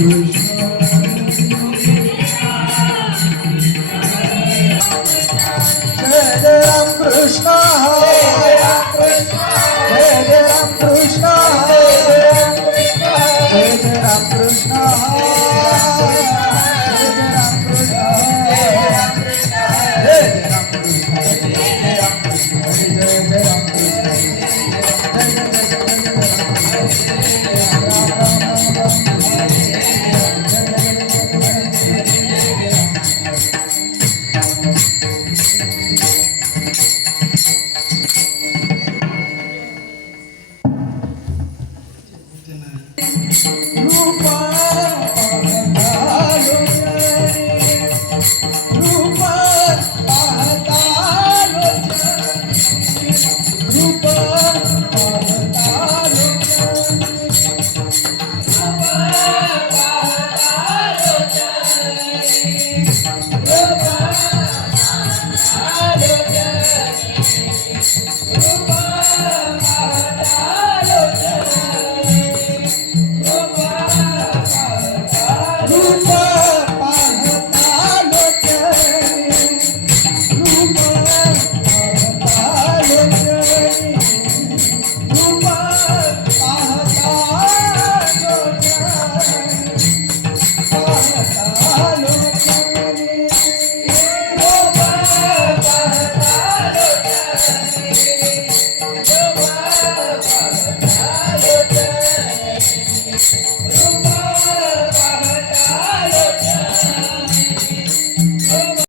Yeah. Thank you. Goodbye.